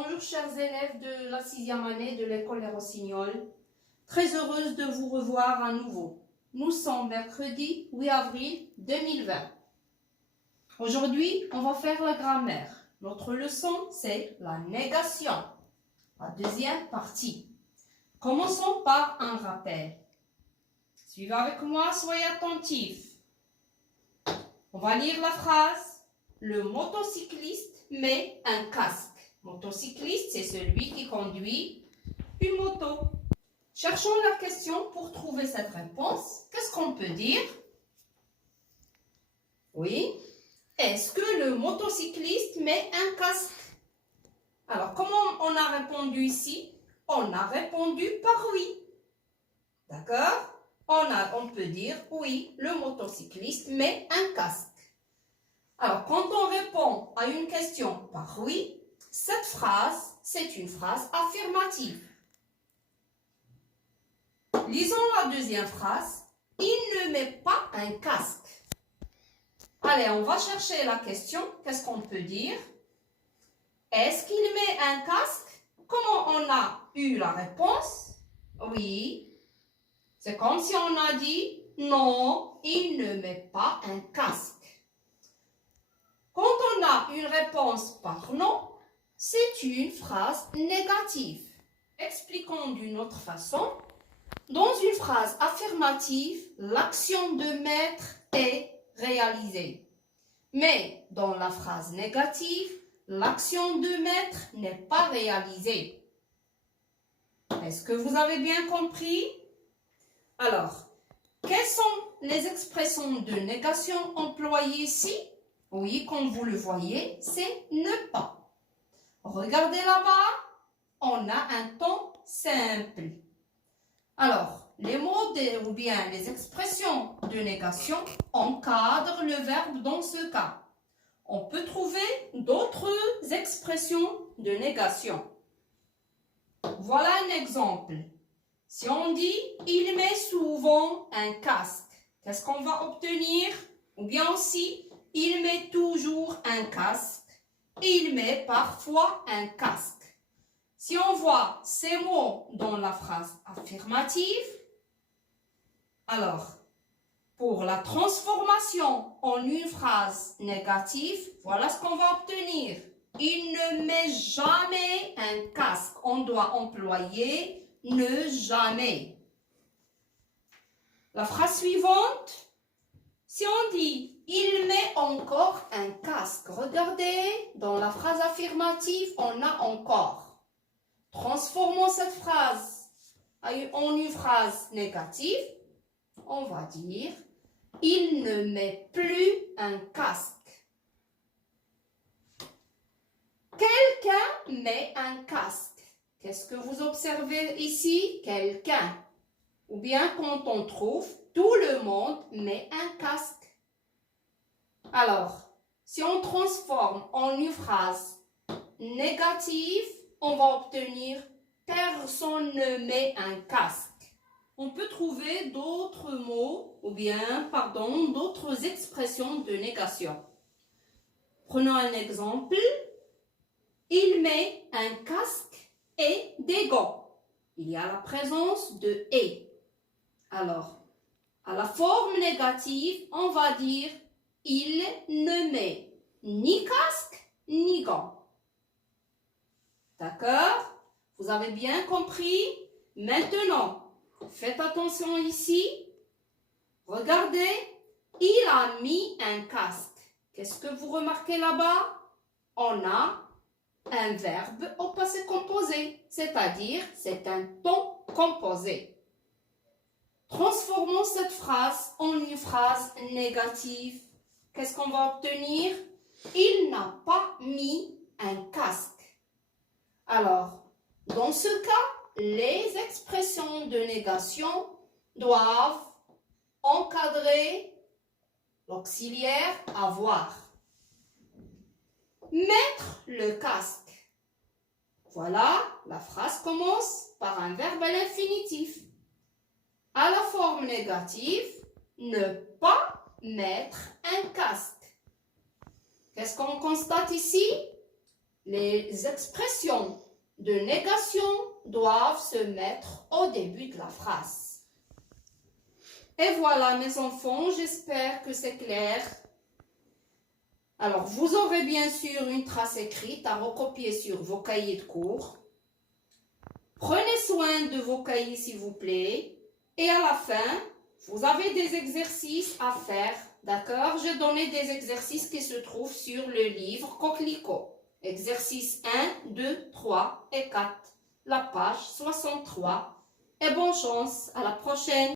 Bonjour chers élèves de la 6e année de l'école Les Rossignols. Très heureuse de vous revoir à nouveau. Nous sommes mercredi 8 avril 2020. Aujourd'hui, on va faire la grammaire. Notre leçon, c'est la négation, la deuxième partie. Commençons par un rappel. Suivez avec moi, soyez attentifs. On va lire la phrase. Le motocycliste met un casque. Motocycliste, c'est celui qui conduit une moto. Cherchons la question pour trouver cette réponse. Qu'est-ce qu'on peut dire? Oui. Est-ce que le motocycliste met un casque? Alors, comment on a répondu ici? On a répondu par oui. D'accord? On peut dire oui, le motocycliste met un casque. Alors, quand on répond à une question par oui, cette phrase, c'est une phrase affirmative. Lisons la deuxième phrase. Il ne met pas un casque. Allez, on va chercher la question. Qu'est-ce qu'on peut dire? Est-ce qu'il met un casque? Comment on a eu la réponse? Oui. C'est comme si on a dit non, il ne met pas un casque. Quand on a une réponse par non, c'est une phrase négative. Expliquons d'une autre façon. Dans une phrase affirmative, l'action de mettre est réalisée. Mais dans la phrase négative, l'action de mettre n'est pas réalisée. Est-ce que vous avez bien compris? Alors, quelles sont les expressions de négation employées ici? Oui, comme vous le voyez, c'est ne pas. Regardez là-bas, on a un ton simple. Alors, les mots ou bien les expressions de négation encadrent le verbe dans ce cas. On peut trouver d'autres expressions de négation. Voilà un exemple. Si on dit « il met souvent un casque », qu'est-ce qu'on va obtenir? Ou bien aussi « il met toujours un casque », il met parfois un casque. Si on voit ces mots dans la phrase affirmative, alors, pour la transformation en une phrase négative, voilà ce qu'on va obtenir. Il ne met jamais un casque. On doit employer ne jamais. La phrase suivante, si on dit il met encore un casque, regardez, dans la phrase affirmative, on a encore. Transformons cette phrase en une phrase négative. On va dire il ne met plus un casque. Quelqu'un met un casque. Qu'est-ce que vous observez ici? Quelqu'un. Ou bien quand on trouve tout le monde met un casque. Alors, si on transforme en une phrase négative, on va obtenir personne ne met un casque. On peut trouver d'autres mots ou bien, d'autres expressions de négation. Prenons un exemple. Il met un casque et des gants. Il y a la présence de « et ». Alors, à la forme négative, on va dire « il ne met ni casque ni gants ». D'accord? Vous avez bien compris? Maintenant, faites attention ici. Regardez, il a mis un casque. Qu'est-ce que vous remarquez là-bas? On a un verbe au passé composé, c'est-à-dire c'est un ton composé. Transformons cette phrase en une phrase négative. Qu'est-ce qu'on va obtenir? Il n'a pas mis un casque. Alors, dans ce cas, les expressions de négation doivent encadrer l'auxiliaire avoir. Mettre le casque. Voilà, la phrase commence par un verbe à l'infinitif. À la forme négative, ne pas mettre un casque. Qu'est-ce qu'on constate ici? Les expressions de négation doivent se mettre au début de la phrase. Et voilà mes enfants, j'espère que c'est clair. Alors, vous aurez bien sûr une trace écrite à recopier sur vos cahiers de cours. Prenez soin de vos cahiers s'il vous plaît. Et à la fin, vous avez des exercices à faire. D'accord? J'ai donné des exercices qui se trouvent sur le livre Coquelicot. Exercice 1, 2, 3 et 4. La page 63. Et bonne chance. À la prochaine.